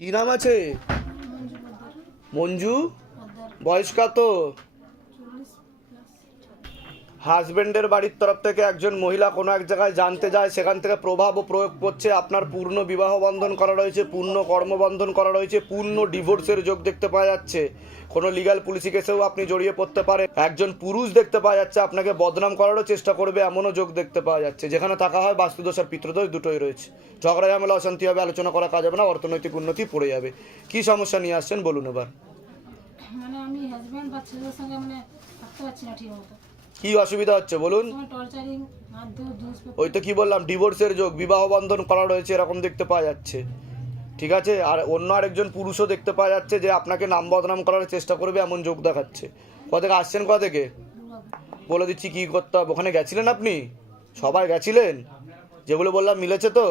কি নাম আছে? মঞ্জু। বয়স কত? হাজবেন্ডের বাড়ির তরফ থেকে একজন মহিলা কোনো এক জায়গায় জানতে যায়, সেখান থেকে প্রভাব ও প্রয়োগ করছে। আপনার পূর্ণ বিবাহ বন্ধন করা রয়েছে, পূর্ণ কর্মবন্ধন করা রয়েছে, পূর্ণ ডিভোর্সের যোগ দেখতে পাওয়া যাচ্ছে। কোনো লিগ্যাল পুলিশি কেসেও আপনি জড়িয়ে পড়তে পারেন। একজন পুরুষ দেখতে পাওয়া যাচ্ছে আপনাকে বদনাম করারও চেষ্টা করবে, এমনও যোগ দেখতে পাওয়া যাচ্ছে। যেখানে থাকা হয় বাস্তুদোষ আর পিতৃদোষ দুটোই রয়েছে। ঝগড়া ঝামেলা অশান্তি হবে, আলোচনা করা কাজ হবে না, অর্থনৈতিক উন্নতি পড়ে যাবে। কি সমস্যা নিয়ে আসছেন বলুন এবার। মানে আমি হাজবেন্ড বা ছেলের সঙ্গে মানে থাকতে পারছি না ঠিক মতো। কি অসুবিধা হচ্ছে বলুন? টর্চারিং, মারধর, দুষ্কৃতি। ওই তো কি বললাম, ডিভোর্সের যোগ, বিবাহ বন্ধন করা রয়েছে, এরকম দেখতে পাওয়া যাচ্ছে। ঠিক আছে, আর অন্য আরেকজন পুরুষও দেখতে পাওয়া যাচ্ছে যে আপনাকে নাম বদনাম করার চেষ্টা করবে, এমন যোগ দেখাচ্ছে। কোথা থেকে আসছেন, কোথা থেকে বলে দিচ্ছি কি করতে হবে। ওখানে গেছিলেন আপনি? সবাই গেছিলেন? যেগুলো বললাম মিলেছে তো?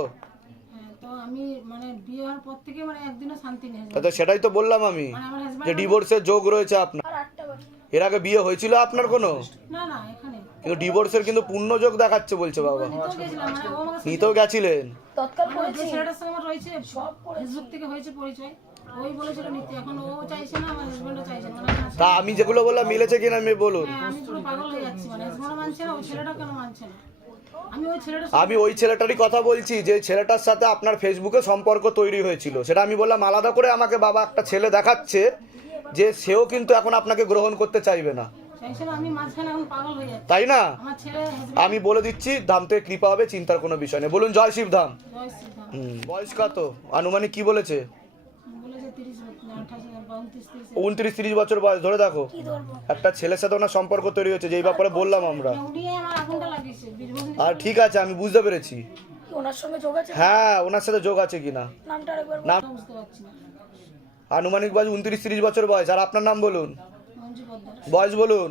হ্যাঁ, তো আমি মানে বিয়ে হওয়ার পর থেকে মানে একদিনও শান্তি নেই। তো সেটাই তো বললাম আমি, মানে আমার যে হাজবেন্ড ডিভোর্সের যোগ রয়েছে আপনার। এর আগে বিয়ে হয়েছিল আপনার কোনো? না না এখানে কিন্তু ডিভোর্সের কিন্তু পূর্ণ যোগ দেখাচ্ছে বলছে বাবা। নিতেও গেছিলাম, মানে ও আমাকে নিতেও গেছিলেন? মানে যে ছেলেটার সঙ্গে আমার রয়েছে ফেসবুক থেকে হয়েছে পরিচয়, ওই বলেছিল নিতে। এখন ও চাইছে না, আমার হাজবেন্ডও চাইছে না। মানে তা আমি যেগুলো বললাম মিলেছে কিনা আমি বলুন। হ্যাঁ, আমি পুরো পাগল হয়ে যাচ্ছি। মানে হাজবেন্ডও মানছে না, ওই ছেলেটা কেন মানছে না? আমি ওই ছেলেটারই কথা বলছি, যে ছেলেটার সাথে আপনার ফেসবুকে সম্পর্ক তৈরি হয়েছিল। সেটা আমি বললাম আলাদা করে, আমাকে বাবা একটা ছেলে দেখাচ্ছে যে সেও কিন্তু এখন আপনাকে গ্রহণ করতে চাইবে না, চাইছে না। আমি মাঝখানে এখন পাগল হয়ে যাচ্ছি। তাই না? আমার ছেলে আমি বলে দিচ্ছি, ধাম থেকে কৃপা হবে, চিন্তার কোনো বিষয় নেই। বলুন জয় শিবধাম। জয় শ্রীরাম। বয়স কত আনুমানিক কি বলেছে? বলেছে 30 বছর, 28 বা 29, 29-30 বছর বয়স ধরে দেখো। একটা ছেলের সাথে ওনার সম্পর্ক তৈরি হয়েছে, যেই ব্যাপারে বললাম আমরা। উনি আমার আগুনটা লাগিয়েছে বীরভূম। আর ঠিক আছে, আমি বুঝতে পেরেছি। ওনার সঙ্গে যোগ আছে? হ্যাঁ, ওনার সাথে যোগ আছে কিনা নামটা আরেকবার নাম বুঝতে পারছি না। আনুমানিক বয়স 29-30 বছর বয়স। আর আপনার নাম বলুন, মঞ্জু পদ্মার, বয়স বলুন।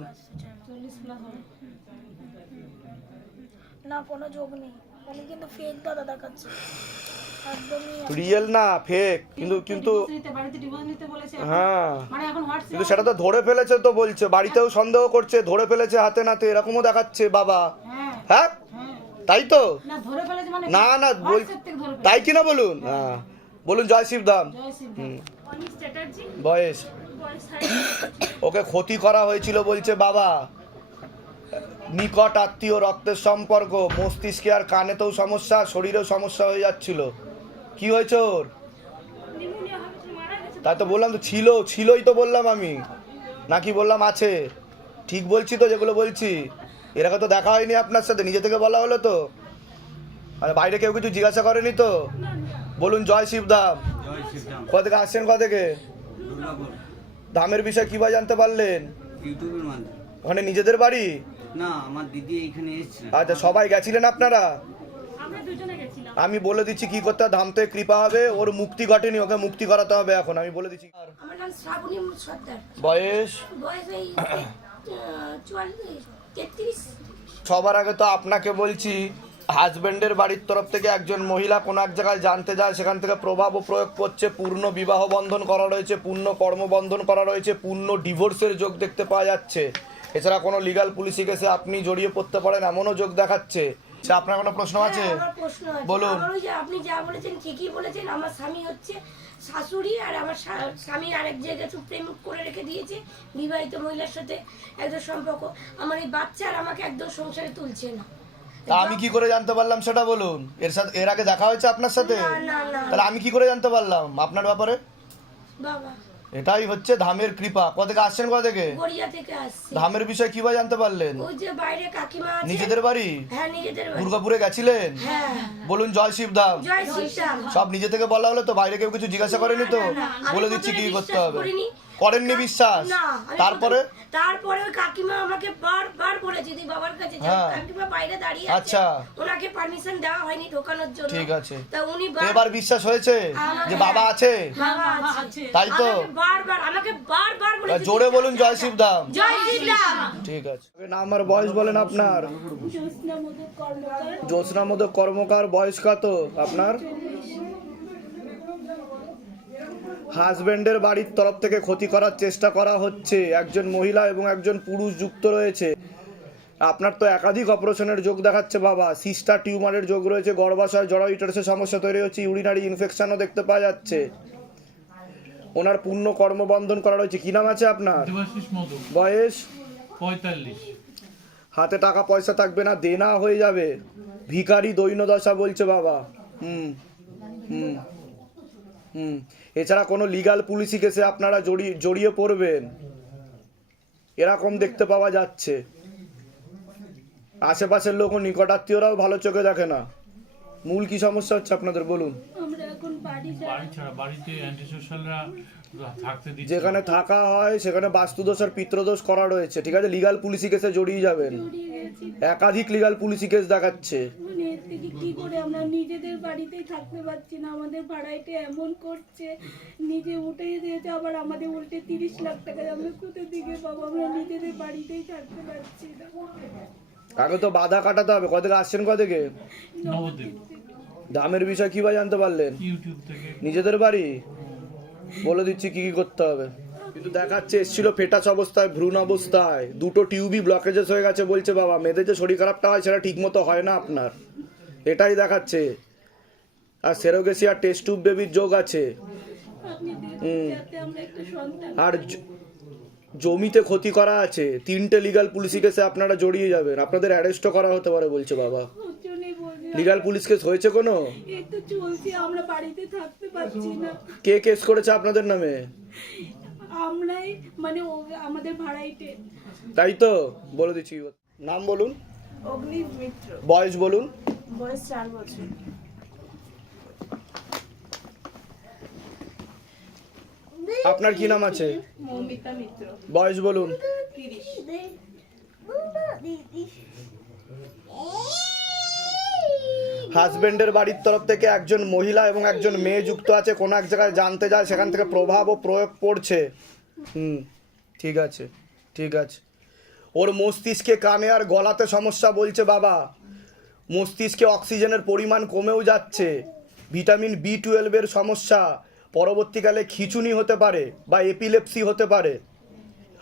40 প্লাস হবে। না, কোনো যোগ নেই। উনি কিন্তু ফেক দাদা দেখাচ্ছে একদমই। রিয়েল না, ফেক। কিন্তু কিন্তু ডিভোর্স নিতে, বাড়িতে ডিভোর্স নিতে বলেছে। হ্যাঁ, মানে এখন কিন্তু হোয়াটসঅ্যাপ। সেটা তো ধরে ফেলেছে তো বলছে, বাড়িতেও সন্দেহ করছে, ধরে ফেলেছে হাতে নাতে, এরকমও দেখাচ্ছে বাবা। হ্যাঁ হ্যাঁ, হ্যাঁ, তাই তো? না ধরে ফেলেছে মানে না না হোয়াটসঅ্যাপ থেকে ধরে ফেলেছে। তাই কিনা বলুন। হ্যাঁ বলুন জয় শিবধাম। জয় শ্রীরাম। বয়স, ওকে ক্ষতি করা হয়েছিল বলছে বাবা। নিকট আত্মীয়, রক্তের সম্পর্ক, মস্তিষ্কে আর কানেতেও সমস্যা, শরীরেও সমস্যা হয়ে যাচ্ছিল। কি হয়েছে ওর? তাই তো বললাম তো, ছিলই তো বললাম আমি, নাকি বললাম আছে? ঠিক বলছি তো যেগুলো বলছি। এর আগে তো দেখা হয়নি আপনার সাথে, নিজে থেকে বলা হলো তো। মানে বাইরে কেউ কিছু জিজ্ঞাসা করেনি তো? বলুন জয় শিবধাম। কোথা থেকে আসছেন, কোথা থেকে? ধামের বিষয় কিভাবে জানতে পারলেন? ইউটিউবের মাধ্যমে। ওখানে নিজেদের বাড়ি? না, আমার দিদি এইখানে এসেছিল। আচ্ছা, সবাই গেছিলেন আপনারা? আমি বলে দিচ্ছি কি করতে হবে, ধাম থেকে কৃপা হবে। ওর মুক্তি ঘটেনি, ওকে মুক্তি করাতে হবে এখন। আমি বলে দিচ্ছি। আমার নাম শ্রাবণী সর্দার। বয়স? বয়স এই 33। সবার আগে তো আপনাকে বলছি, হাজবেন্ডের বাড়ির তরফ থেকে একজন মহিলা কোনো এক জায়গায় জানতে যায়, সেখান থেকে প্রভাব ও প্রয়োগ করছে। পূর্ণ বিবাহ বন্ধন করা রয়েছে, পূর্ণ কর্মবন্ধন করা রয়েছে, পূর্ণ ডিভোর্সের যোগ দেখতে পাওয়া যাচ্ছে। এছাড়া কোনো লিগ্যাল পুলিশি কেসে আপনি জড়িয়ে পড়তে পারেন, এমনও যোগ দেখাচ্ছে। আচ্ছা, আপনার কোনো প্রশ্ন আছে? হ্যাঁ, আমার প্রশ্ন আছে। বলুন। আমার ওই যে আপনি যা বলেছেন ঠিকই বলেছেন। আমার স্বামী হচ্ছে শাশুড়ি, আর আমার স্বামী আরেক জায়গায় প্রেম করে রেখে দিয়েছে বিবাহিত মহিলার সাথে একদম সম্পর্ক। আমার এই বাচ্চা আর আমাকে একদম সংসারে তুলছে না। তা আমি কি করে জানতে পারলাম সেটা বলুন। এর আগে দেখা হয়েছে আপনার সাথে? না না না তাহলে আমি কি করে জানতে পারলাম আপনার ব্যাপারে? বাবা, এটাই হচ্ছে ধামের কৃপা। কোথা থেকে আসছেন, কোথা থেকে? গড়িয়া থেকে আসছি। ধামের বিষয় কিভাবে জানতে পারলেন? ওই যে বাইরে কাকিমা আছে। নিজেদের বাড়ি? হ্যাঁ, নিজেদের বাড়ি। দুর্গাপুরে গেছিলেন? হ্যাঁ। বলুন জয় শিবধাম। জয় শ্রীরাম। সব নিজে থেকে বলা হলো তো, বাইরে কেউ কিছু জিজ্ঞাসা করেনি তো? আমি বলে দিচ্ছি কি প্রথমে করতে বিশ্বাস হবে। করিনি। করেননি বিশ্বাস? না, আমি তারপরে? তারপরে ওই কাকিমা আমাকে বারবার বলেছে তুই বাবার কাছে যা। হ্যাঁ। কাকিমা বাইরে দাঁড়িয়ে আছে। আচ্ছা। ওনাকে পারমিশন দেওয়া হয়নি ঢোকানোর জন্য। ঠিক আছে। তা উনি এবার বিশ্বাস হয়েছে যে বাবা আছে? বাবা আছে। তাই তো? আমাকে বারবার বলেছে। জোরে বলুন জয় শিবধাম। জয় শ্রীরাম। ঠিক আছে। নাম আর বয়স বলেন আপনার। জ্যোৎস্না মোদক কর্মকার। বয়স কত আপনার? হাজবেন্ডের বাড়ির তরফ থেকে ক্ষতি করার চেষ্টা করা হচ্ছে। একজন মহিলা এবং একজন পুরুষ যুক্ত রয়েছে। আপনার তো একাধিক অপারেশনের যোগ দেখাচ্ছে বাবা। সিস্টার টিউমারের যোগ রয়েছে, গর্ভাশয় জরায়ু ইউটারাসের সমস্যা তৈরি হচ্ছে, ইউরিনারি ইনফেকশনও দেখতে পাওয়া যাচ্ছে। ওনার পূর্ণ কর্মবন্ধন করা রয়েছে। কি নাম আছে আপনার? দেবাশিস মধু, বয়স? 45। হাতে টাকা পয়সা থাকবে না, দেনা হয়ে যাবে, ভিখারি দৈন্যদশা বলছে বাবা। হুম হুম হুম এছাড়া কোনো লিগাল পুলিশি কেসে আপনারা জড়িয়ে পড়বেন এরকম দেখতে পাওয়া যাচ্ছে। আশেপাশের লোক ও নিকটাত্মীয়রাও ভালো চোখে দেখে না। মূল কি সমস্যা হচ্ছে আপনাদের বলুন? আমরা এখন বাড়ি বাড়ি ছাড়া বাড়িতে অ্যান্টি সোশ্যালরা থাকতে দিচ্ছে না। যেখানে থাকা হয় সেখানে বাস্তুদোষ আর পিত্রদোষ করা রয়েছে, ঠিক আছে? লিগাল পুলিশি কেসে জড়িয়ে যাবেন, একাধিক লিগাল পুলিশি কেস দেখাচ্ছে। মানে এর থেকে কি করে আমরা নিজেদের বাড়িতেই থাকতে পারছি না, আমাদের ভাড়াইতে এমন করছে, নিজে উঠে দিয়েছে আবার আমাদের উল্টে 30 লাখ টাকা আমরা কোথা থেকে পাবো, আমরা নিজেদের বাড়িতেই থাকতে পারছি না। আগে তো বাধা কাটাতে হবে। কোথেকে আসছেন? কোথেকে? নবদ্বীপ, দামের বিষয় কিভাবে জানতে পারলেন? ইউটিউব থেকে। নিজেদের বাড়ি? বলে দিচ্ছি কি কি করতে হবে। কিন্তু দেখাচ্ছে এসেছিল ফেটাস অবস্থায়, ভ্রূণ অবস্থায়, দুটো টিউবই ব্লকেজেস হয়ে গেছে বলছে বাবা। মেয়েদের যে শরীর খারাপটা হয় সেটা ঠিক মতো হয় না আপনার, এটাই দেখাচ্ছে। আর সেরোগেসিয়া টেস্ট টিউব বেবির যোগ আছে। আপনি দেখুন যাতে আমরা একটা সন্তান আর জমিতে ক্ষতি করা আছে। 3টে লিগাল পুলিশি কেসে আপনারা জড়িয়ে যাবেন, আপনাদের অ্যারেস্টও করা হতে পারে বলছে বাবা। ওর জন্যই বলছি লিগাল পুলিশ কেস হয়েছে কোনো? এই তো চলছে, আমরা বাড়িতে থাকতে পারছি না। কে কেস করেছে আপনাদের নামে? আমরাই মানে আমাদের ভাড়াইতে। তাই তো বলে দিচ্ছি। নাম বলুন। অগ্নি মিত্র, বয়স বলুন। বয়স 4 বছর। আপনার কি নাম আছে? মৌমিতা মিত্র, বয়স বলুন। 30। হাজবেন্ডের বাড়ির তরফ থেকে একজন মহিলা এবং একজন মেয়ে যুক্ত আছে, কোনো এক জায়গায় জানতে যায়, সেখান থেকে প্রভাব ও প্রয়োগ পড়ছে। ঠিক আছে ঠিক আছে। ওর মস্তিষ্কে, কানে আর গলাতে সমস্যা বলছে বাবা। মস্তিষ্কে অক্সিজেনের পরিমাণ কমেও যাচ্ছে, ভিটামিন B12 এর সমস্যা, পরবর্তীকালে খিঁচুনি হতে পারে বা এপিলেপসি হতে পারে।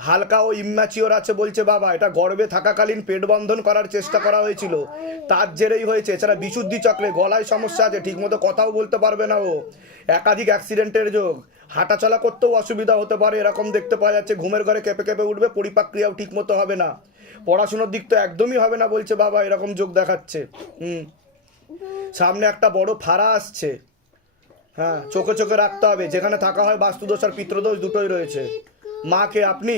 হালকা ও ইম্যাচিওর আছে বলছে বাবা। এটা গর্ভে থাকাকালীন পেট বন্ধন করার চেষ্টা করা হয়েছিল, তার জেরেই হয়েছে। এছাড়া বিশুদ্ধি চক্রে গলায় সমস্যা আছে, ঠিকমতো কথাও বলতে পারবে না ও। একাধিক অ্যাক্সিডেন্টের যোগ, হাঁটাচলা করতেও অসুবিধা হতে পারে এরকম দেখতে পাওয়া যাচ্ছে। ঘুমের ঘরে কেঁপে কেঁপে উঠবে, পরিপাক ক্রিয়াও ঠিকমতো হবে না, পড়াশোনার দিক তো একদমই হবে না বলছে বাবা, এরকম যোগ দেখাচ্ছে। সামনে একটা বড় ফাড়া আসছে। হ্যাঁ, চোখে চোখে রাখতে হবে। যেখানে থাকা হয় বাস্তুদোষ আর পিত্রদোষ দুটোই রয়েছে। মাকে আপনি,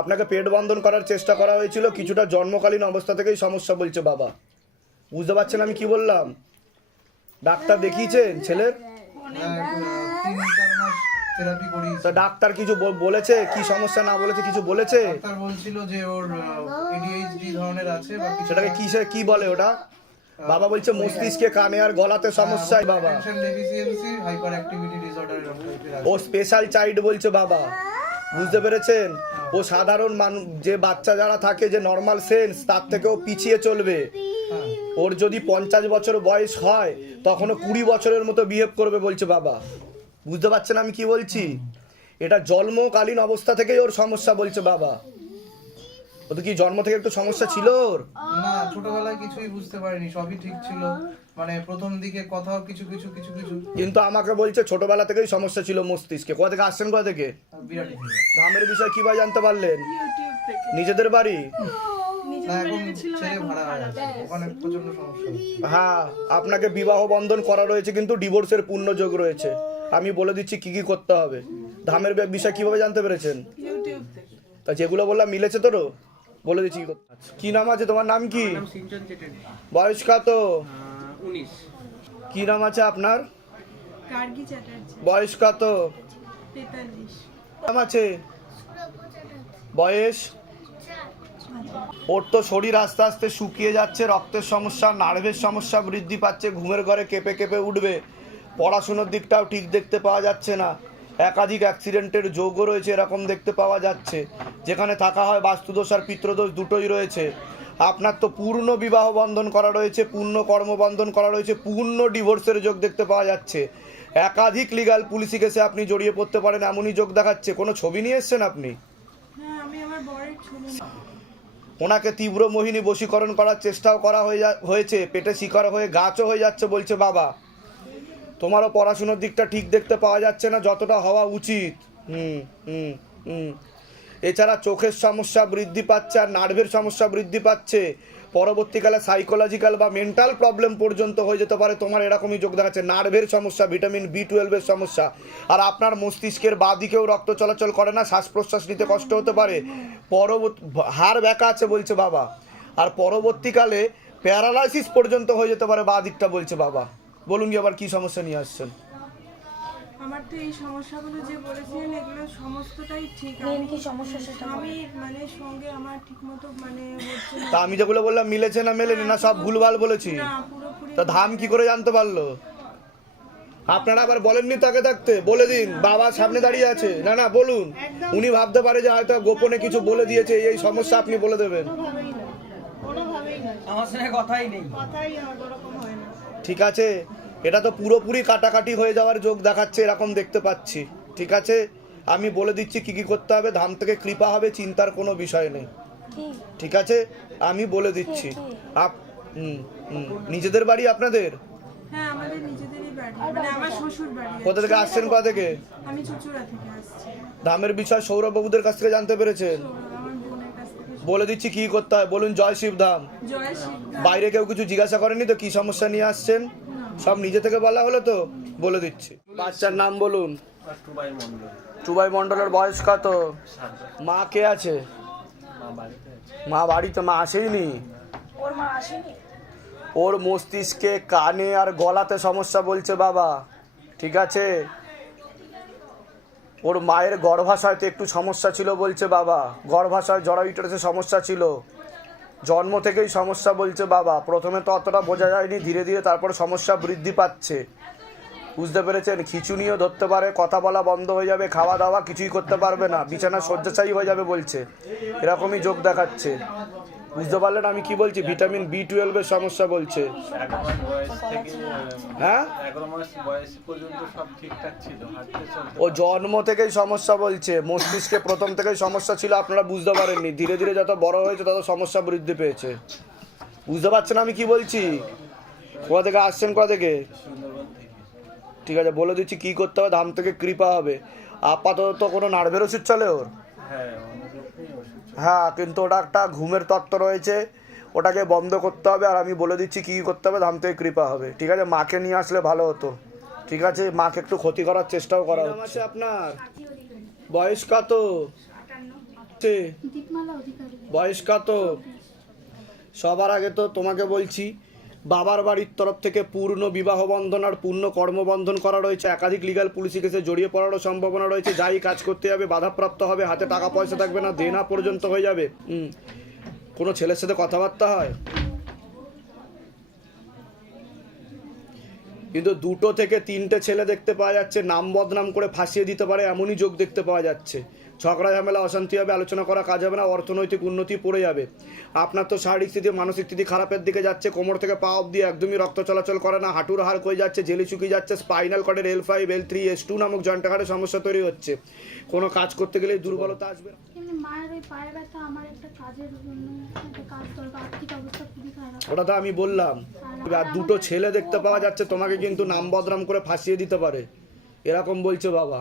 আপনাকে পেট বন্ধন করার চেষ্টা করা হয়েছিল, কিছুটা জন্মকালীন অবস্থা থেকেই সমস্যা বলছে বাবা। বুঝতে পারছেন আমি কি বললাম? ডাক্তার দেখিয়েছেন ছেলের? 3-4 মাস থেরাপি করি। তো ডাক্তার কিছু বলেছে? কি সমস্যা না বলেছে কিছু বলেছে? ডাক্তার বলছিল যে ওর ADHD ধরনের আছে বা কিছু। সেটাকে কি বলে ওটা? বাবা বলছে মস্তিষ্কে, কানে আর গলাতে সমস্যা বাবা। Attention deficiency, hyper activity disorder এরকম টাইপের আছে। ও স্পেশাল চাইল্ড বলছে বাবা। বুঝতে পেরেছেন? ও সাধারণ যে বাচ্চা যারা থাকে, যে নর্মাল সেন্স, তার থেকেও পিছিয়ে চলবে। ওর যদি 50 বছর বয়স হয় তখনও 20 বছরের মতো বিহেভ করবে বলছে বাবা। বুঝতে পারছেন আমি কি বলছি? এটা জন্মকালীন অবস্থা থেকেই ওর সমস্যা বলছে বাবা। ও তো কি জন্ম থেকে একটু সমস্যা ছিল ওর? না, ছোটবেলায় কিছুই বুঝতে পারিনি, সবই ঠিক ছিল। মানে প্রথম দিকে কথাও কিছু কিছু কিছু কিছু। কিন্তু আমাকে বলছে ছোটবেলা থেকেই সমস্যা ছিল মস্তিষ্কে। কোথা থেকে আসছেন? কোথা থেকে? বিরাট ধামের বিষয় কিভাবে জানতে পারলেন? ইউটিউব থেকে। নিজেদের বাড়ি? না, এখন ছেড়ে ভাড়া আছে, ওখানে প্রচন্ড সমস্যা হচ্ছে। হ্যাঁ, আপনাকে বিবাহ বন্ধন করা রয়েছে, কিন্তু ডিভোর্সের পূর্ণ যোগ রয়েছে। আমি বলে দিচ্ছি কি কি করতে হবে। ধামের বিষয় কিভাবে জানতে পেরেছেন? ইউটিউব থেকে। তা যেগুলো বললাম মিলেছে তোরও? বলে দিচ্ছি কি করতে হবে। কি নাম আছে তোমার? নাম কি? সিঞ্চন চ্যাটার্জি। বয়স কত? 19। কি নাম আছে আপনার? গার্গী চ্যাটার্জি, বয়স কত? 43। নাম আছে? বয়স? ওর তো শরীর আস্তে আস্তে শুকিয়ে যাচ্ছে, রক্তের সমস্যা, নার্ভের সমস্যা বৃদ্ধি পাচ্ছে, ঘুমের ঘরে কেঁপে কেঁপে উঠবে, পড়াশুনোর দিকটাও ঠিক দেখতে পাওয়া যাচ্ছে না, একাধিক অ্যাক্সিডেন্টের যোগও রয়েছে এরকম দেখতে পাওয়া যাচ্ছে। যেখানে থাকা হয় বাস্তুদোষ আর পিত্রদোষ দুটোই রয়েছে। আপনার তো পূর্ণ বিবাহ বন্ধন করা রয়েছে, পূর্ণ কর্মবন্ধন করা রয়েছে, পূর্ণ ডিভোর্সের যোগ দেখতে পাওয়া যাচ্ছে। একাধিক লিগাল পুলিশি কেসে আপনি জড়িয়ে পড়তে পারেন এমনই যোগ দেখাচ্ছে। কোনো ছবি নিয়ে এসছেন আপনি? হ্যাঁ, আমি আমার বরের ছবি। ওনাকে তীব্র মোহিনী বশীকরণ করার চেষ্টাও করা হয়েছে, পেটে শিকার হয়ে গাছও হয়ে যাচ্ছে বলছে বাবা। তোমারও পড়াশুনোর দিকটা ঠিক দেখতে পাওয়া যাচ্ছে না যতটা হওয়া উচিত। হুম হুম হুম এছাড়া চোখের সমস্যা বৃদ্ধি পাচ্ছে আর নার্ভের সমস্যা বৃদ্ধি পাচ্ছে, পরবর্তীকালে সাইকোলজিক্যাল বা মেন্টাল প্রবলেম পর্যন্ত হয়ে যেতে পারে। তোমার এরকমই যোগ দেখাচ্ছে, নার্ভের সমস্যা, ভিটামিন B12 সমস্যা, আর আপনার মস্তিষ্কের বাঁ দিকেও রক্ত চলাচল করে না, শ্বাস প্রশ্বাস নিতে কষ্ট হতে পারে, হাড় ব্যাকা আছে বলছে বাবা, আর পরবর্তীকালে প্যারালাইসিস পর্যন্ত হয়ে যেতে পারে বাঁ দিকটা বলছে বাবা। বলুন কি আবার কি সমস্যা নিয়ে আসছেন? আমার তো এই সমস্যাগুলো যে বলেছিলেন এগুলো সমস্তটাই ঠিক। মেন কি সমস্যা সেটা আমি মানে সঙ্গে আমার ঠিকমতো মানে হচ্ছে না। তা আমি যেগুলো বললাম মিলেছে না মেলেনি না সব ভুলভাল বলেছি? না পুরোপুরি তা ধাম কি করে জানতে পারলো? আপনারা আবার বলেননি তাকে থাকতে, বলে দিন বাবা সামনে দাঁড়িয়ে আছে, না না বলুন, উনি ভাবতে পারে যে হয়তো গোপনে কিছু বলে দিয়েছে, এই সমস্যা আপনি বলে দেবেন। আমার সঙ্গে কথাই নেই। ঠিক আছে, এটা তো পুরোপুরি কাটাকাটি হয়ে যাওয়ার যোগ দেখাচ্ছে এরকম দেখতে পাচ্ছি। ঠিক আছে, আমি বলে দিচ্ছি কি কি করতে হবে, ধাম থেকে কৃপা হবে, চিন্তার কোনো বিষয় নেই। ঠিক আছে, আমি বলে দিচ্ছি। নিজেদের বাড়ি আপনাদের? হ্যাঁ আমাদের নিজেদেরই বাড়ি, মানে আমার শ্বশুর বাড়ি। কোথা থেকে আসছেন, কোথা থেকে? আমি চুচুড়া থেকে আসছি। ধামের বিষয় সৌরভবাবুদের কাছ থেকে জানতে পেরেছেন? আমার বোনের কাছ থেকে। বলে দিচ্ছি কি করতে হয়, বলুন জয় শিব ধাম। জয় শিব। বাইরে কেউ কিছু জিজ্ঞাসা করেনি তো কি সমস্যা নিয়ে আসছেন? সব নিজে থেকে বলা হলো তো, বলে দিচ্ছি। বাচ্চার নাম বলুন। টুবাই মণ্ডলের বয়স কত? মা কে আছে? মা বাড়িতে, মা আসেনি? ওর মা আসেনি। ওর মস্তিষ্কে, কানে আর গলাতে সমস্যা বলছে বাবা। ঠিক আছে, ওর মায়ের গর্ভাশয়তে একটু সমস্যা ছিল বলছে বাবা, গর্ভাশয় জরায়ুটাতে সমস্যা ছিল, জন্ম থেকেই সমস্যা বলছে বাবা। প্রথমে তো অতটা বোঝা যায়নি, ধীরে ধীরে তারপর সমস্যা বৃদ্ধি পাচ্ছে, বুঝতে পেরেছেন? খিঁচুনিও ধরতে পারে, কথা বলা বন্ধ হয়ে যাবে, খাওয়া দাওয়া কিছুই করতে পারবে না, বিছানা শয্যাশায়ী হয়ে যাবে বলছে, এরকমই যোগ দেখাচ্ছে। বুঝতে পারলেন আমি কি বলছি? ভিটামিন B12 সমস্যা বলছে। হ্যাঁ, ও জন্ম থেকেই সমস্যা বলছে, মস্তিষ্কে প্রথম থেকেই সমস্যা ছিল, আপনারা বুঝতে পারেননি, ধীরে ধীরে যত বড় হয়েছে তত সমস্যা বৃদ্ধি পেয়েছে। বুঝতে পারছেন আমি কি বলছি? কোথা থেকে আসছেন, কোথা থেকে? ঠিক আছে, বলে দিচ্ছি কি করতে হবে, ধাম থেকে কৃপা হবে। আপাতত কোনো নার্ভের ওষুধ চলে ওর? হ্যাঁ, কিন্তু ওটা একটা ঘুমের তত্ত্ব রয়েছে, ওটাকে বন্ধ করতে হবে, আর আমি বলে দিচ্ছি কী করতে হবে, ধাম থেকে কৃপা হবে। ঠিক আছে, মাকে নিয়ে আসলে ভালো হতো। ঠিক আছে, মাকে একটু ক্ষতি করার চেষ্টাও করা হচ্ছে। আপনার বয়স কত? বয়স কত? সবার আগে তো তোমাকে বলছি, বাবার বাড়ির তরফ থেকে পূর্ণ বিবাহ বন্ধন আর পূর্ণ কর্মবন্ধন করা রয়েছে, একাধিক লিগাল পুলিশি কেসে জড়িয়ে পড়ারও সম্ভাবনা রয়েছে, যাই কাজ করতে যাবে বাধাপ্রাপ্ত হবে, হাতে টাকা পয়সা থাকবে না, দেনা পর্যন্ত হয়ে যাবে। কোনো ছেলের সাথে কথাবার্তা হয়? কিন্তু 2 থেকে 3টে ছেলে দেখতে পাওয়া যাচ্ছে, নাম বদনাম করে ফাঁসিয়ে দিতে পারে এমনই যোগ দেখতে পাওয়া যাচ্ছে। ঝগড়া ঝামেলা অশান্তি হবে, আলোচনা করা কাজ হবে না, অর্থনৈতিক উন্নতি পড়ে যাবে। আপনার তো শারীরিক স্থিতি মানসিক স্থিতি খারাপের দিকে যাচ্ছে, কোমর থেকে পা অবধি একদমই রক্ত চলাচল করে না, হাঁটুর হাড় ক্ষয়ে যাচ্ছে, জেলি শুকিয়ে যাচ্ছে, স্পাইনাল কর্ডের L5 L3 S2 নামক জয়েন্টে সমস্যা তৈরি হচ্ছে, কোনো কাজ করতে গেলে দুর্বলতা আসবে। মায়ের ওই পায়ে ব্যথা, আমার একটা কাজের জন্য একটা কাজ দরকার, আর্থিক অবস্থা খুবই খারাপ। ওটা তো আমি বললাম। আর 2টো ছেলে দেখতে পাওয়া যাচ্ছে, তোমাকে কিন্তু নাম বদনাম করে ফাঁসিয়ে দিতে পারে, এরকম বলছে বাবা।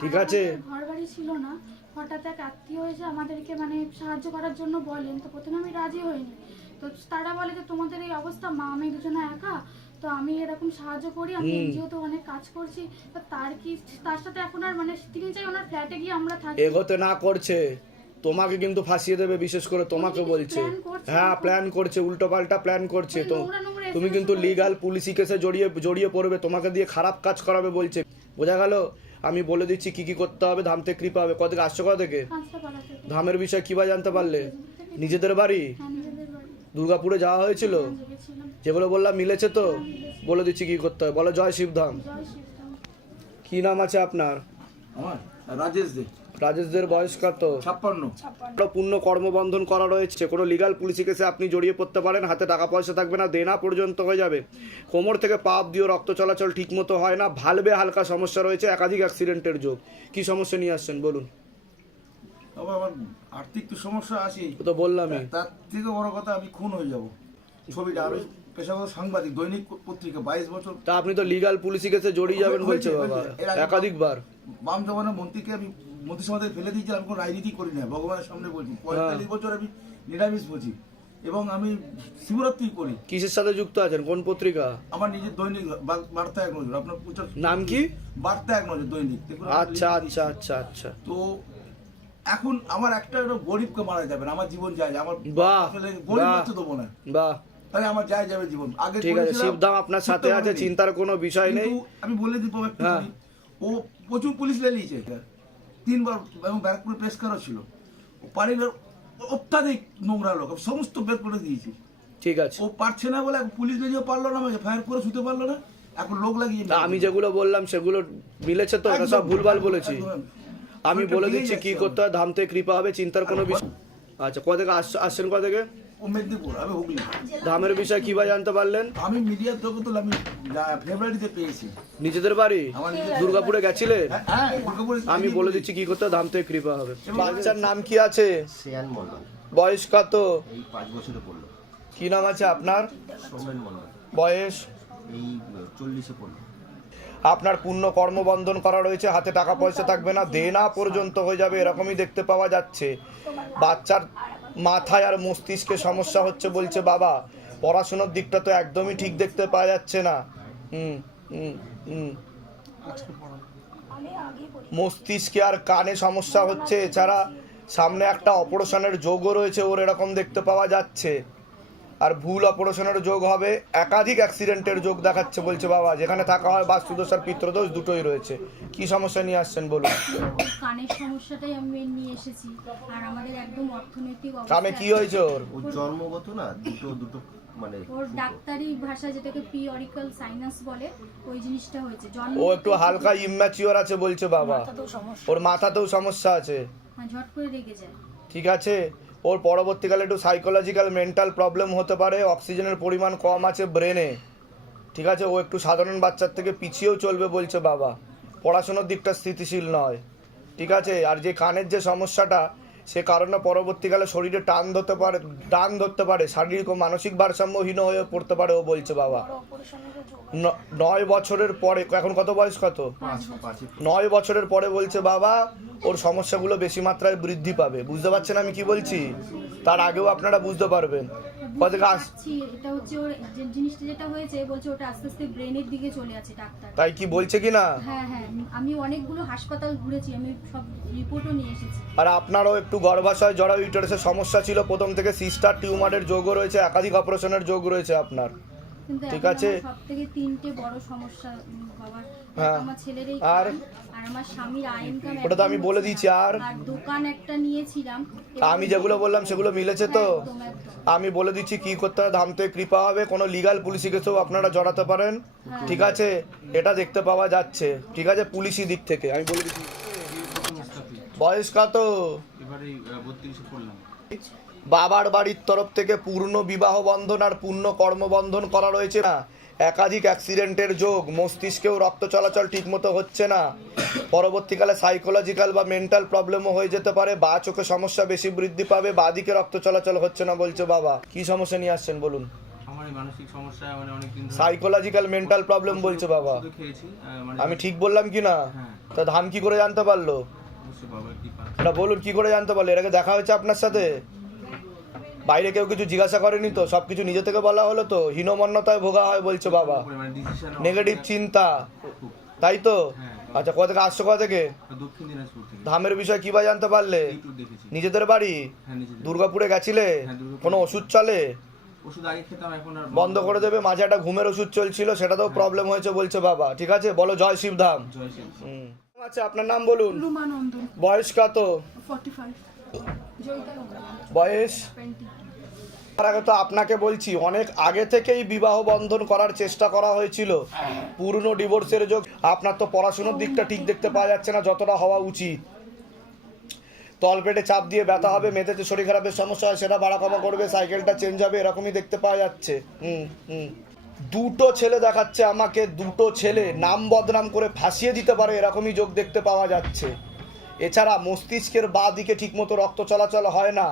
ঠিক আছে, ঘর বাড়ি ছিল না, হঠাৎ এক আত্মীয় এসে আমাদেরকে মানে সাহায্য করার জন্য বলেন, তো প্রথমে আমি রাজি হইনি। তো তারা বলে যে তোমাদের এই অবস্থা, মা আমি দুজনে একা, তো আমি এরকম সাহায্য করি, আমি এনজিও তো অনেক কাজ করছি, তো তার সাথে এখন আর মানে তিনি চাই ওনার ফ্ল্যাটে গিয়ে আমরা থাকি। এগোতে না করছে, তোমাকে কিন্তু ফাঁসিয়ে দেবে, বিশেষ করে তোমাকে বলছে। হ্যাঁ, প্ল্যান করছে, উল্টো পাল্টা প্ল্যান করছে। তো তুমি কিন্তু লিগাল পুলিশি কেসে জড়িয়ে পড়বে, তোমাকে দিয়ে খারাপ কাজ করাবে বলছে, বোঝা গেল? আমি বলে দিচ্ছি কি কি করতে হবে, ধাম থেকে কৃপা হবে। কত থেকে আসছো, কোথা থেকে? ধামের বিষয় কিভাবে জানতে পারলে? নিজেদের বাড়ি? দুর্গাপুরে যাওয়া হয়েছিল? যেগুলো বললাম মিলেছে তো? বলে দিচ্ছি কি করতে হবে, বলো জয় শিবধাম। কি নাম আছে আপনার? আমার রাজেশ দে। রাজেশদের বয়স কত? 56। পূর্ণ কর্মবন্ধন করা রয়েছে, কোনো লিগাল পুলিশি কেসে আপনি জড়িয়ে পড়তে পারেন, হাতে টাকা পয়সা থাকবে না, দেনা পর্যন্ত হয়ে যাবে, কোমর থেকে পা অবধি রক্ত চলাচল ঠিক মতো হয় না, ভালবে হালকা সমস্যা রয়েছে, একাধিক অ্যাক্সিডেন্টের যোগ। কি সমস্যা নিয়ে আসছেন বলুন? আমার আর্থিক তো সমস্যা আছে, তো বললামই। তার থেকে বড় কথা আমি খুন হয়ে যাব। ছবিটা আমি পেশাগত সাংবাদিক, দৈনিক পত্রিকা 22 বছর। তা আপনি তো লিগাল পুলিশি কেসে জড়িয়ে যাবেন বলছে বাবা একাধিকবার। বাম জমানার মন্ত্রীকে আমি মন্ত্রিসভা থেকে ফেলে দিয়েছি, আমি কোনো রাজনীতি করি না, ভগবানের সামনে বলছি। 45 বছর আমি নিরামিষ বলছি এবং আমি শিবরাত্রি করি। কিসের সাথে যুক্ত আছেন, কোন পত্রিকা? আমার নিজের দৈনিক বার্তা এক নজর, আপনার নাম কি? বার্তা এক নজর দৈনিক। দেখুন, আচ্ছা আচ্ছা আচ্ছা আচ্ছা। তো এখন আমার একটা গরিবকে মারা যাবে না, আমার জীবন যায়, আমার বাহ, আসলে গরিব বাহ। বাঁচতে দেবো না, বাহ, তাহলে আমার যায় যাবে জীবন। আগে ঠিক আছে, করেছিলাম, শিবধাম আপনার সাথে আছে, করতে চিন্তার কোনো বিষয় নেই। কিন্তু আমি বলে দিব একটু, হ্যাঁ। ও প্রচুর পুলিশ লেলিয়েছে 3বার, এবং ব্যারাকপুরে প্রেস কারও ছিল। ও পারিবার অত্যাধিক নোংরা লোক, আমি সমস্ত বের করে দিয়েছি। ঠিক আছে, ও পারছে না বলে পুলিশ লেলিয়ে পারলো না, আমাকে ফায়ার করে শুতে পারলো না, এখন লোক লাগিয়ে তা আমি যেগুলো বললাম সেগুলো মিলেছে তো, না সব ভুলভাল বলেছি? আমি বলে দিচ্ছি কি করতে হয়, ধাম থেকে কৃপা হবে, চিন্তার কোনো বিষয়। আচ্ছা, কোথা থেকে আসছেন, কোথা থেকে? ও মেদিনীপুর, আমি হুগলি। ধামের বিষয়ে কিভাবে জানতে পারলেন? আমি মিডিয়ার তরফ আমি ফেব্রুয়ারিতে পেয়েছি। নিজেদের বাড়ি আমার নিজের দুর্গাপুরে গেছিলেন? হ্যাঁ, দুর্গাপুরে আমি বলে দিচ্ছি কি করতে হয়, ধাম থেকে কৃপা হবে। বাচ্চার নাম কি আছে? শ্রেয়ান মন্ডল, বয়স কত? এই 5 বছরে পড়লো। কি নাম আছে আপনার? সৌমেন মন্ডল, বয়স? এই 40-এ পড়লো। আপনার পূর্ণ কর্মবন্ধন করা রয়েছে, হাতে টাকা পয়সা থাকবে না, দেনা পর্যন্ত হয়ে যাবে, এরকমই দেখতে পাওয়া যাচ্ছে। বাচ্চার মাথায় আর মস্তিষ্কে সমস্যা হচ্ছে বলছে বাবা। পড়াশোনার দিকটা তো একদমই ঠিক দেখতে পাওয়া যাচ্ছে না। হুম হুম হুম মস্তিষ্কে আর কানে সমস্যা হচ্ছে, এছাড়া সামনে একটা অপারেশনের যোগও রয়েছে ওর, এরকম দেখতে পাওয়া যাচ্ছে। আর ভুল অপারেশনের যোগ হবে, একাধিক অ্যাক্সিডেন্টের যোগ দেখাচ্ছে বলছে বাবা। যেখানে থাকা হয় বাস্তুদোষ আর পিতৃদোষ দুটোই রয়েছে। কি সমস্যা নিয়ে আসছেন বলুন? কানের সমস্যাটাই আমি নিয়ে এসেছি, আর আমাদের একদম অর্থনৈতিক কানে কি হয়েছে ওর? ওর জন্মগত না দুটো মানে ওর ডাক্তারি ভাষা যেটাকে প্রি অরিকাল সাইনাস বলে, ওই জিনিসটা হয়েছে। ও একটু হালকা ইম্যাচিওর আছে বলছে বাবা, ওর মাথাতেও সমস্যা আছে। হ্যাঁ, ঝট করে রেগে যায়। ঠিক আছে, ওর পরবর্তীকালে একটু সাইকোলজিক্যাল মেন্টাল প্রবলেম হতে পারে, অক্সিজেনের পরিমাণ কম আছে ব্রেনে। ঠিক আছে, ও একটু সাধারণ বাচ্চার থেকে পিছিয়েও চলবে বলছে বাবা, পড়াশোনার দিকটা স্থিতিশীল নয়। ঠিক আছে, আর যে কানের যে সমস্যাটা, সে কারণে পরবর্তীকালে শরীরে টান ধরতে পারে, শারীরিক ও মানসিক ভারসাম্যহীন হয়ে পড়তে পারে ও বলছে বাবা। 9 বছরের পরে, এখন কত বয়স, কত? 9 বছরের পরে বলছে বাবা ওর সমস্যাগুলো বেশি মাত্রায় বৃদ্ধি পাবে। বুঝতে পারছেন আমি কি বলছি? তার আগেও আপনারা বুঝতে পারবেন। এটা হচ্ছে ওর যে জিনিসটা যেটা হয়েছে, বলছে ওটা আস্তে আস্তে ব্রেনের দিকে চলে আছে ডাক্তার। তাই কি বলছে কি না? হ্যাঁ হ্যাঁ, আমি অনেকগুলো হাসপাতাল ঘুরেছি, আমি সব রিপোর্টও নিয়ে এসেছি। আর আপনারও একটু গর্ভাশয় জরা ইউটারাসের সমস্যা ছিল প্রথম থেকে, সিস্টার টিউমারের যোগও রয়েছে, একাধিক অপারেশনের যোগ রয়েছে আপনার। কিন্তু ঠিক আছে, সবথেকে 3টে বড় সমস্যা বাবার, হ্যাঁ, আমার ছেলেরই আর আমার স্বামীর ইনকাম, ওটা তো আমি বলে দিয়েছি। আর দোকান একটা নিয়েছিলাম, আমি যেগুলো বললাম সেগুলো মিলেছে তো? একদম একদম। আমি বলে দিচ্ছি কি করতে হয়, ধাম থেকে কৃপা হবে। কোনো লিগাল পুলিশি কেসেও আপনারা জড়াতে পারেন। ঠিক আছে, এটা দেখতে পাওয়া যাচ্ছে। ঠিক আছে, পুলিশি দিক থেকে আমি বলে দিচ্ছি। বয়স কত? এবারে 32-এ পড়লাম। বাবার বাড়ির তরফ থেকে পূর্ণ বিবাহ বন্ধন আর পূর্ণ কর্মবন্ধন করা রয়েছে না, একাধিক অ্যাক্সিডেন্টের যোগ, মস্তিষ্কেও রক্ত চলাচল ঠিকমতো হচ্ছে না, পরবর্তীকালে সাইকোলজিক্যাল বা মেন্টাল প্রবলেমও হয়ে যেতে পারে, বা চোখে সমস্যা বেশি বৃদ্ধি পাবে, বা দিকে রক্ত চলাচল হচ্ছে না বলছে বাবা। কি সমস্যা নিয়ে আসছেন বলুন? আমার এই মানসিক সমস্যা মানে অনেকদিন ধরে সাইকোলজিক্যাল মেন্টাল প্রবলেম বলছে বাবা। ওষুধও খেয়েছি, মানে আমি ঠিক বললাম কি না? হ্যাঁ। তা ধাম কি করে জানতে পারলো? অবশ্যই বাবার কৃপা। এটা বলুন, কি করে জানতে পারলো? এর আগে দেখা হয়েছে আপনার সাথে? বাইরে কেউ কিছু জিজ্ঞাসা করেনি তো? সবকিছু নিজে থেকে বলা হলো তো? হীনমন্যতায় ভোগা হয় বলছে বাবা, মানে ডিসিশন নেগেটিভ চিন্তা, তাই তো? আচ্ছা, কোথা থেকে আসছো, কোথা থেকে? দক্ষিণ দিনাজপুর থেকে। ধামের বিষয় কিভাবে জানতে পারলে? ইউটিউব দেখেছি। নিজেদের বাড়ি? হ্যাঁ, নিজেদের। দুর্গাপুরে গেছিলে? হ্যাঁ, দুর্গাপুরে। কোনো ওষুধ চলে? ওষুধ আগে খেতাম, এখন আর বন্ধ করে দেবে। মাঝে একটা ঘুমের ওষুধ চলছিল, সেটাতেও প্রবলেম হয়েছে বলছে বাবা। ঠিক আছে, বলো জয় শিবধাম। জয় শ্রী। আচ্ছা, আপনার নাম বলুন। রুমানন্দন, বয়স কত? 45। বয়স? 20। তার আগে তো আপনাকে বলছি, অনেক আগে থেকেই বিবাহ বন্ধন করার চেষ্টা করা হয়েছিল, পূর্ণ ডিভোর্সের যোগ। আপনার তো পড়াশোনার দিকটা ঠিক দেখতে পাওয়া যাচ্ছে না যতটা হওয়া উচিত। তলপেটে চাপ দিয়ে ব্যথা হবে, মেয়েদের শরীর খারাপের সমস্যা হয় সেটা বাড়া কমা করবে, সাইকেলটা চেঞ্জ হবে, এরকমই দেখতে পাওয়া যাচ্ছে। দুটো ছেলে দেখাচ্ছে আমাকে, দুটো ছেলে নাম বদনাম করে ফাঁসিয়ে দিতে পারে, এরকমই যোগ দেখতে পাওয়া যাচ্ছে। এছাড়া মস্তিষ্কের বাঁ দিকে ঠিকমতো রক্ত চলাচল হয় না,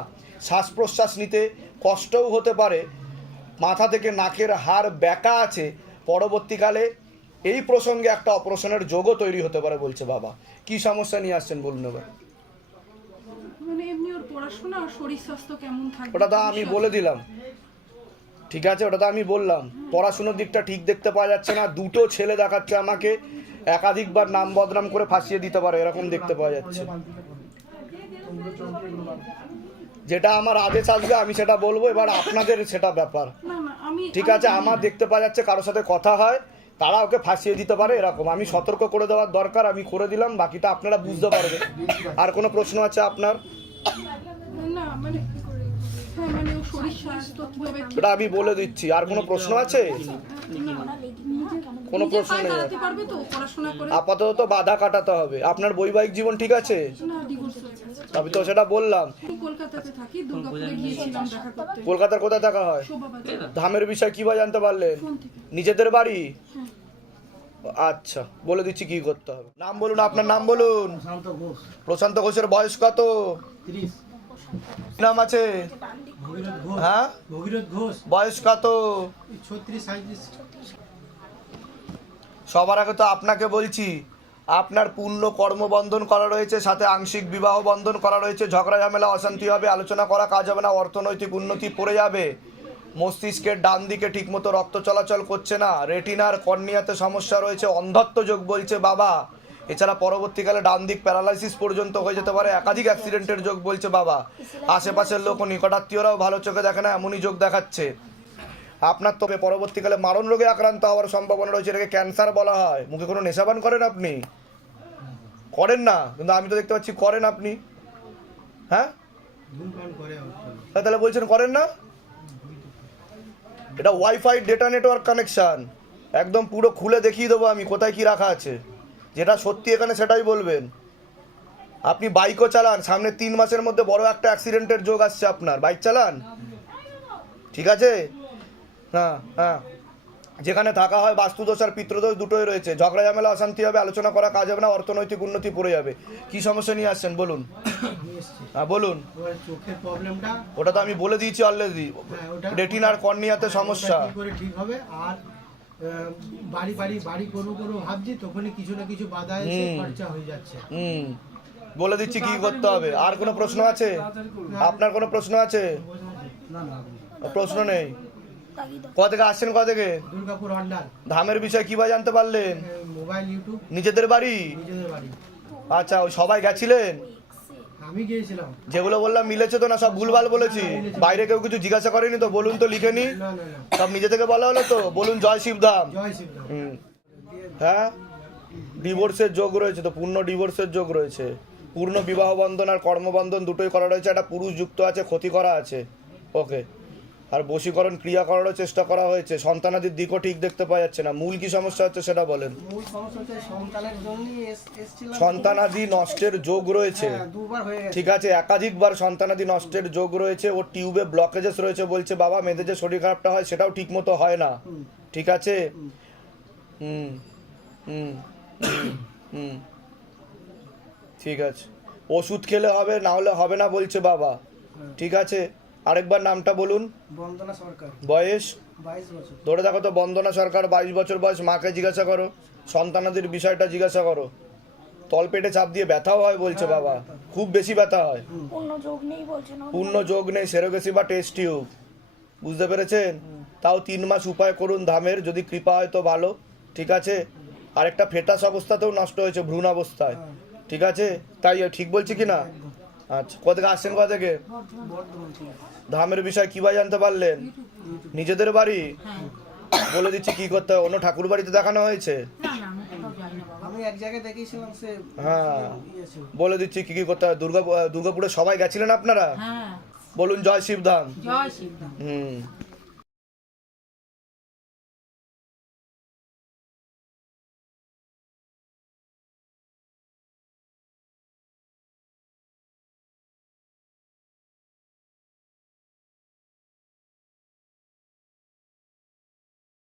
শ্বাস প্রশ্বাস নিতে কষ্টও হতে পারে, মাথা থেকে নাকের হাড় ব্যাকা আছে, পরবর্তীকালে এই প্রসঙ্গে একটা অপারেশনের যোগও তৈরি হতে পারে বলছে বাবা। কি সমস্যা নিয়ে আসছেন বলুন এবার? মানে এমনি ওর পড়াশোনা আর শরীর স্বাস্থ্য কেমন থাকবে? ওটা তো আমি বলে দিলাম, ঠিক আছে, ওটা তো আমি বললাম। পড়াশুনোর দিকটা ঠিক দেখতে পাওয়া যাচ্ছে না, দুটো ছেলে দেখাচ্ছে আমাকে, একাধিকবার নাম বদনাম করে ফাঁসিয়ে দিতে পারে এরকম দেখতে পাওয়া যাচ্ছে। যেটা আমার আদেশ আসবে আমি সেটা বলবো, এবার আপনাদের সেটা ব্যাপার, না না আমি ঠিক আছে। আমার দেখতে পাওয়া যাচ্ছে কারোর সাথে কথা হয়, তারা ওকে ফাঁসিয়ে দিতে পারে এরকম। আমি সতর্ক করে দেওয়ার দরকার, আমি করে দিলাম, বাকিটা আপনারা বুঝতে পারবেন। আর কোনো প্রশ্ন আছে আপনার? না মানে হ্যাঁ মানে ওর শরীর স্বাস্থ্য কিভাবে এটা আমি বলে দিচ্ছি। আর কোনো প্রশ্ন আছে? কোনো প্রশ্ন নেই। চালাতে পারবে তো পড়াশোনা করে? আপাতত বাধা কাটাতে হবে। আপনার বৈবাহিক জীবন ঠিক আছে? না ডিভোর্স হয়েছে। আমি তো সেটা বললাম। আমি কলকাতাতে থাকি, দুর্গাপুরে গিয়েছিলাম দেখা করতে। কলকাতার কোথায় থাকা হয়? শোভাবাজার। ধামের বিষয় কিভাবে জানতে পারলেন? ফোন থেকে। নিজেদের বাড়ি? আচ্ছা, বলে দিচ্ছি কি করতে হবে। নাম বলুন, আপনার নাম বলুন। শান্ত ঘোষ, প্রশান্ত ঘোষের বয়স কত? 30। নাম আছে? ভগীরথ ঘোষ। হ্যাঁ, ভগীরথ ঘোষ, বয়স কত? 36 37। সবার আগে তো আপনাকে বলছি, আপনার পূর্ণ কর্মবন্ধন করা রয়েছে, সাথে আংশিক বিবাহ বন্ধন করা রয়েছে। ঝগড়া ঝামেলা অশান্তি হবে, আলোচনা করা কাজ হবে না, অর্থনৈতিক উন্নতি পড়ে যাবে। মস্তিষ্কের ডান দিকে ঠিকমতো রক্ত চলাচল করছে না, রেটিনার কর্নিয়াতে সমস্যা রয়েছে, অন্ধত্ব যোগ বলছে বাবা। এছাড়া পরবর্তীকালে ডান দিক প্যারালাইসিস পর্যন্ত হয়ে যেতে পারে, একাধিক অ্যাক্সিডেন্টের যোগ বলছে বাবা। আশেপাশের লোক ও নিকটাত্মীয়রাও ভালো চোখে দেখে না, এমনই যোগ দেখাচ্ছে। আপনার তবে পরবর্তীকালে মারণ রোগে আক্রান্ত হওয়ার সম্ভাবনা রয়েছে, এটাকে ক্যান্সার বলা হয়। মুখে কোনো নেশাপান করেন আপনি? করেন না, কিন্তু আমি তো দেখতে পাচ্ছি করেন আপনি। হ্যাঁ, ধূমপান করে তাহলে বলছেন করেন না? এটা ওয়াইফাই ডেটা নেটওয়ার্ক কানেকশান, একদম পুরো খুলে দেখিয়ে দেবো আমি কোথায় কি রাখা আছে। যেটা সত্যি এখানে সেটাই বলবেন। আপনি বাইকও চালান, সামনে 3 মাসের মধ্যে বড় একটা অ্যাক্সিডেন্টের যোগ আসছে আপনার। বাইক চালান, ঠিক আছে? হ্যাঁ হ্যাঁ, যেখানে থাকা হয় বাস্তুদোষ আর পিতৃদোষ দুটোই রয়েছে। ঝগড়া ঝামেলা অশান্তি হবে, আলোচনা করা কাজ হবে না, অর্থনৈতিক উন্নতি পড়ে যাবে। কি সমস্যা নিয়ে আসছেন বলুন? হ্যাঁ বলুন। চোখের প্রবলেমটা ওটা তো আমি বলে দিয়েছি অলরেডি, রেটিনার কর্নিয়াতে সমস্যা। কি করে ঠিক হবে? আর বাড়ি করবো ভাবছি, তখনই কিছু না কিছু বাধা এসে খরচা হয়ে যাচ্ছে। বলে দিচ্ছি কি করতে হবে। আর কোনো প্রশ্ন আছে আপনার? কোনো প্রশ্ন আছে? প্রশ্ন নেই। কোথা থেকে আসছেন? কোথা থেকে? দুর্গাপুর অন্ডার। ধামের বিষয় কিভাবে জানতে পারলেন? Mobile, YouTube. নিজেদের বাড়ি? নিজেদের বাড়ি। আচ্ছা, ওই সবাই গেছিলেন? আমি গিয়েছিলাম। যেগুলো বললাম মিলেছে তো না? সব ভুলভাল বলেছি? বাইরে কেউ কিছু জিজ্ঞাসা করেনি তো? বলুন তো, লিখে নি? না না না, সব নিজে থেকে বলা হলো তো? বলুন জয় শিবধাম। জয় শ্রীরাম। হ্যাঁ, ডিভোর্সের যোগ রয়েছে তো, পূর্ণ ডিভোর্সের যোগ রয়েছে। পূর্ণ বিবাহ বন্ধন আর কর্মবন্ধন দুটোই করা রয়েছে। একটা পুরুষ যুক্ত আছে, ক্ষতি করা আছে। ওকে। আর বশীকরণ ক্রিয়া করারও চেষ্টা করা হয়েছে। সন্তানাদির দিকও ঠিক দেখতে পাওয়া যাচ্ছে না। মূল কি সমস্যা হচ্ছে সেটা বলেন। মূল সমস্যা হচ্ছে সন্তানের জন্যই এসেছিলাম। সন্তানাদি নষ্টের যোগ রয়েছে, দুবার হয়ে গেছে। ঠিক আছে, একাধিকবার সন্তানাদি নষ্টের যোগ রয়েছে। ওর টিউবে ব্লকেজেস রয়েছে বলছে বাবা। মেয়েদের যে শরীর খারাপটা হয় সেটাও ঠিক মতো হয় না, ঠিক আছে? হুম হুম হুম, ঠিক আছে। ওষুধ খেলে হবে, না হলে হবে না বলছে বাবা, ঠিক আছে? আরেকবার নামটা বলুন। বন্দনা সরকার। বয়স? 22 বছর। ধরে দেখো তো, বন্দনা সরকার, 22 বছর বয়স। মাকে জিজ্ঞাসা করো, সন্তানাদির বিষয়টা জিজ্ঞাসা করো। তলপেটে চাপ দিয়ে ব্যথাও হয় বলছে বাবা, খুব বেশি ব্যথা হয়। পূর্ণ যোগ নেই বলছে না? পূর্ণ যোগ নেই, সেরোগেসি বা টেস্ট টিউব, বুঝতে পেরেছেন? তাও 3 মাস উপায় করুন ধামের, যদি কৃপা হয় তো ভালো, ঠিক আছে? আরেকটা ফেটাস অবস্থাতেও নষ্ট হয়েছে, ভ্রূণ অবস্থায়, ঠিক আছে? তাই ঠিক বলছি কি না? আচ্ছা, কোথা থেকে আসছেন? কোথা থেকে? ধামের বিষয় কিভাবে জানতে পারলেন? নিজেদের বাড়ি? বলে দিচ্ছি কি করতে হবে। অন্য ঠাকুর বাড়িতে দেখানো হয়েছে? আমি এক জায়গায় দেখিয়েছিলাম, সে হ্যাঁ, বলে দিচ্ছি কি কি করতে হবে। দুর্গাপুরে সবাই গেছিলেন আপনারা? হ্যাঁ, বলুন জয় শিবধাম। জয় শিবধাম। হুম।